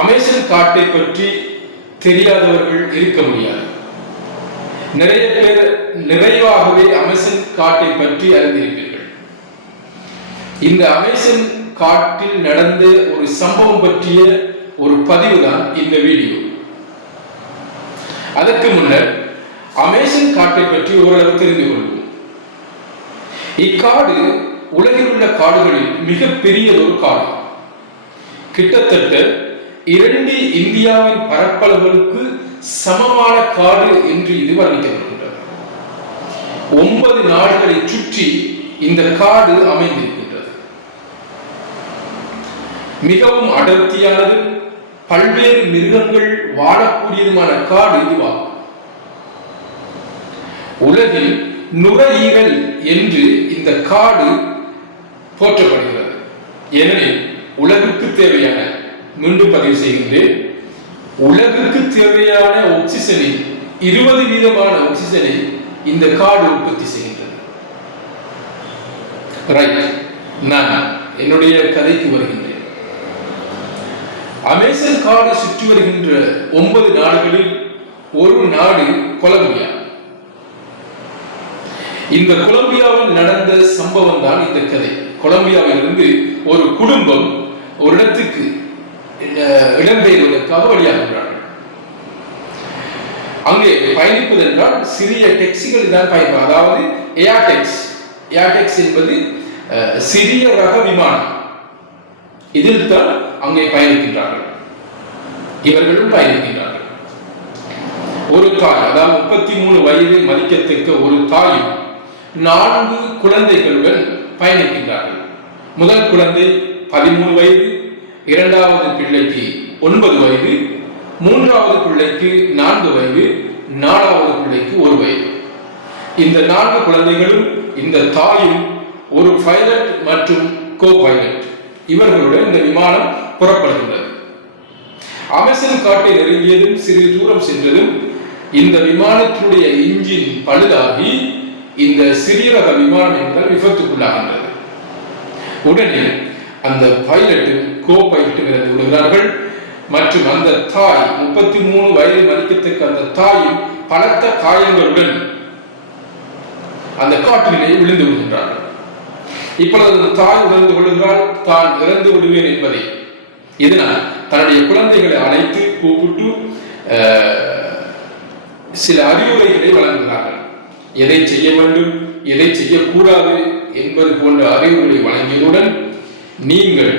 Amazon காட்டை பற்றி தெரியாதவர்கள் இருக்க முடியாது. நிறைய பேர் நிறைவாகவே அமேசான் காட்டை பற்றி அறிந்திருப்பீர்கள். இந்த அமேசான் காட்டில் நடந்த ஒரு சம்பவம் பற்றிய ஒரு பதிவு தான் இந்த வீடியோ. அதற்கு முன்னர் அமேசான் காட்டை பற்றி ஓரளவு தெரிந்து கொள்வோம். இக்காடு உலகில் உள்ள காடுகளில் மிக பெரியதொரு காடு. கிட்டத்தட்ட 2 இந்தியாவின் பரப்பளவுகளுக்கு சமமான காடு என்று இது வர்ணிக்கப்படுகின்றது. 9 நாடுகளை சுற்றி இந்த காடு அமைந்திருக்கின்றது. மிகவும் அடர்த்தியானது, பல்வேறு மிருகங்கள் வாழக்கூடியதுமான காடு இதுவாகும். உலகில் நுரையீரல் என்று இந்த காடு போற்றப்படுகிறது. ஏனெனில் உலகுக்கு தேவையான, மீண்டும் பதிவு செய்கின்றேன், உலகுக்கு தேவையான ஆக்சிஜனில் 20% ஆக்சிஜனை இந்த காடு உற்பத்தி செய்கின்றது. ரைட், நான் என்னுடைய கதைக்கு வருகின்றேன். அமேசான் காடு சுற்றி வருகின்ற 9 நாடுகளில் ஒரு நாடு கொலம்பியா. இந்த கொலம்பியாவில் நடந்த சம்பவம் தான் இந்த கதை. கொலம்பியாவிலிருந்து ஒரு குடும்பம் ஒரு இடத்துக்கு இடம்பெயர்வதற்காக வழியாகிறார்கள். அங்கே பயணிப்பது என்றால் சிறிய டாக்ஸிகள் தான் பயணிப்பார். அதாவது ஏர்டெக்ஸ் என்பது சிறிய ரக விமானம். இதில் தான் அங்கே பயணிக்கின்றார்கள். இவர்களும் பயணிக்கின்றார்கள். ஒரு தாய், அதாவது 33 வயது மதிக்கத்தக்க ஒரு தாயும் 4 குழந்தைகளுடன் பயணிக்கின்றார்கள். முதல் குழந்தை 13 வயது, இரண்டாவது பிள்ளைக்கு 9 வயது, மூன்றாவது பிள்ளைக்கு 4 வயது, 4வது பிள்ளைக்கு 1 வயது. இந்த 4 குழந்தைகளும் இந்த தாயும் ஒரு பைலட் மற்றும் கோ பைலட், இவர்களுடன் இந்த விமானம் புறப்படுகின்றது. அமேசான் காட்டை நெருங்கியதும் சிறிது தூரம் சென்றதும் இந்த விமானத்தினுடைய இன்ஜின் பழுதாகி இந்த சிறிய ரக விமானம் என்றால் விபத்துக்குள்ளாகின்றது. உடனே அந்த பைலட்டும் கோ பைலட்டும் இறந்து விடுகிறார்கள். மற்றும் அந்த தாய், 33 வயது மதிக்கத்தக்க அந்த தாயும் பலத்த காயங்களுடன் அந்த காட்டிலே விழுந்து விடுகின்றார்கள். இப்பொழுது அந்த தாய் உணர்ந்து கொள்கிறாள் தான் இறந்து விடுவேன் என்பதை. இதனால் தன்னுடைய குழந்தைகளை அழைத்து கூப்பிட்டு சில அறிவுரைகளை வழங்குகிறார்கள். எதை செய்ய வேண்டும், எதை செய்யக்கூடாது என்பது போன்ற அறிவுரைகளை வழங்கியதுடன் நீங்கள்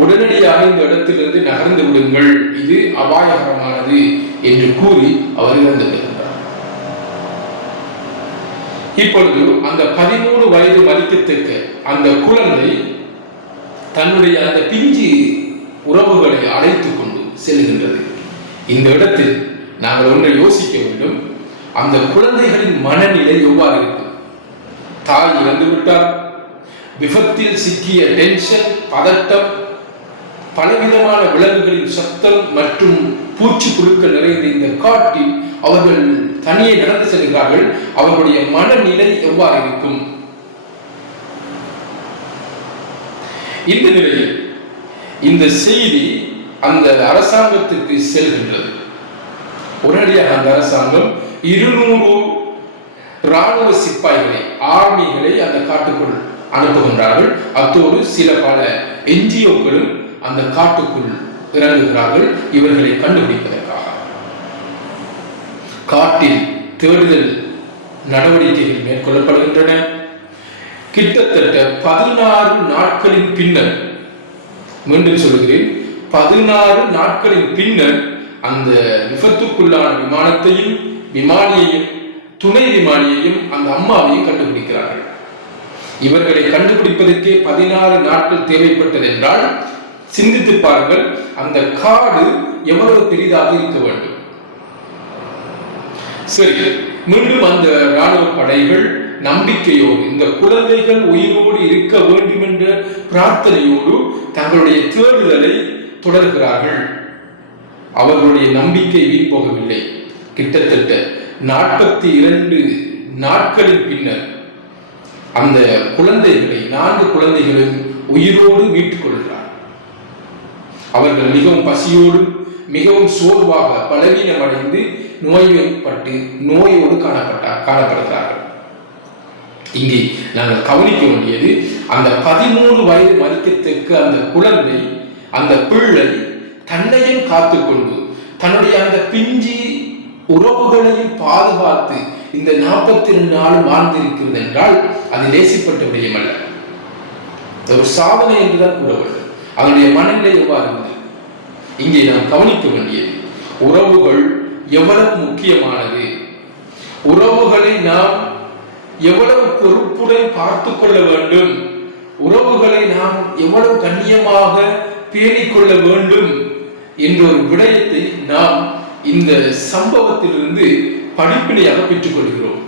உடனடியாக இந்த இடத்திலிருந்து நகர்ந்து விடுங்கள், இது அபாயகரமானது என்று கூறி அவர் இறந்து விடுகிறார். இப்பொழுது அந்த 13 வயது மதிக்கத்தக்க அந்த குழந்தை தன்னுடைய அந்த பிஞ்சு உறவுகளை அழைத்துக் கொண்டு செல்கின்றது. இந்த இடத்தில் நாங்கள் ஒன்றை யோசிக்க வேண்டும். அந்த குழந்தைகளின் மனநிலை எவ்வாறு இருக்கும்? தாய் இறந்து விட்டார், விபத்தில் சிக்கிய டென்ஷன், பதட்டம், பலவிதமான விலங்குகளின் சத்தம் மற்றும் பூச்சி புழுக்கள் நிறைந்த இந்த காட்டில் அவர்கள் தனியே நடந்து செல்கிறார்கள். அவர்களுடைய மனநிலை எவ்வாறு இருக்கும்? இந்த நிலையில் இந்த செய்தி அந்த அரசாங்கத்துக்கு செல்கின்றது. உடனடியாக அந்த அரசாங்கம் 200 ராணுவ சிப்பாய்களை, ஆர்மிகளை அந்த காட்டுக்குள் அனுப்புகின்றார்கள். அத்தோடு சில பல என்ஜிஓக்களும் அந்த காட்டுக்குள் இறங்குகிறார்கள் இவர்களை கண்டுபிடிப்பதற்காக. காட்டில் தேடுதல் நடவடிக்கைகள் மேற்கொள்ளப்படுகின்றன. கிட்டத்தட்ட 16 நாட்களின் பின்னர், மீண்டும் சொல்கிறேன், 16 நாட்களின் பின்னர் அந்த விபத்துக்குள்ளான விமானத்தையும், விமானியையும், துணை விமானியையும், அந்த அம்மாவையும் கண்டுபிடிக்கிறார்கள். இவர்களை கண்டுபிடிப்பதற்கே 16 நாட்கள் தேவைப்பட்டது என்றால் சிந்தித்து பாருங்கள், அந்த காடு எவ்வளவு பெரிதாக இருக்க வேண்டும். சரி, மீண்டும் அந்த ராணுவ படைகள் நம்பிக்கையோடு இந்த குழந்தைகள் உயிரோடு இருக்க வேண்டும் என்ற பிரார்த்தனையோடு தங்களுடைய தேடுதலை தொடர்கிறார்கள். அவர்களுடைய நம்பிக்கை வீண் போகவில்லை. கிட்டத்தட்ட 42 நாட்களின் பின்னர் அந்த குழந்தைகளை, 4 குழந்தைகளும் உயிரோடு மீட்டுக் கொள்கிறார். அவர்கள் மிகவும் பசியோடும் மிகவும் சோர்வாக பலவீனமடைந்து நோய்பட்டு நோயோடு காணப்படுகிறார்கள். இங்கே நாங்கள் கவனிக்க வேண்டியது, அந்த 13 வயது மதிக்கத்தக்க அந்த குழந்தை, அந்த பிள்ளை தன்னையும் காத்துக்கொண்டு தன்னுடைய அந்த பிஞ்சி உறவுகளையும் பாதுகாத்து இந்த 42 நாள் வாழ்ந்திருக்கிறது என்றால் அது லேசிப்பட்ட விடயம் அல்ல, ஒரு சாதனை என்றுதான் கூற வேண்டும். அதனுடைய மனநிலை எவ்வாறு இருந்தது இங்கே நாம் கவனிக்க வேண்டியது, உறவுகள் எவ்வளவு முக்கியமானது, உறவுகளை நாம் எவ்வளவு பொறுப்புடன் பார்த்து கொள்ள வேண்டும், உறவுகளை நாம் எவ்வளவு கண்ணியமாக பேணிக்கொள்ள வேண்டும் என்ற ஒரு விடயத்தை நாம் இந்த சம்பவத்திலிருந்து படிப்பினையாக பெற்றுக் கொள்கிறோம்.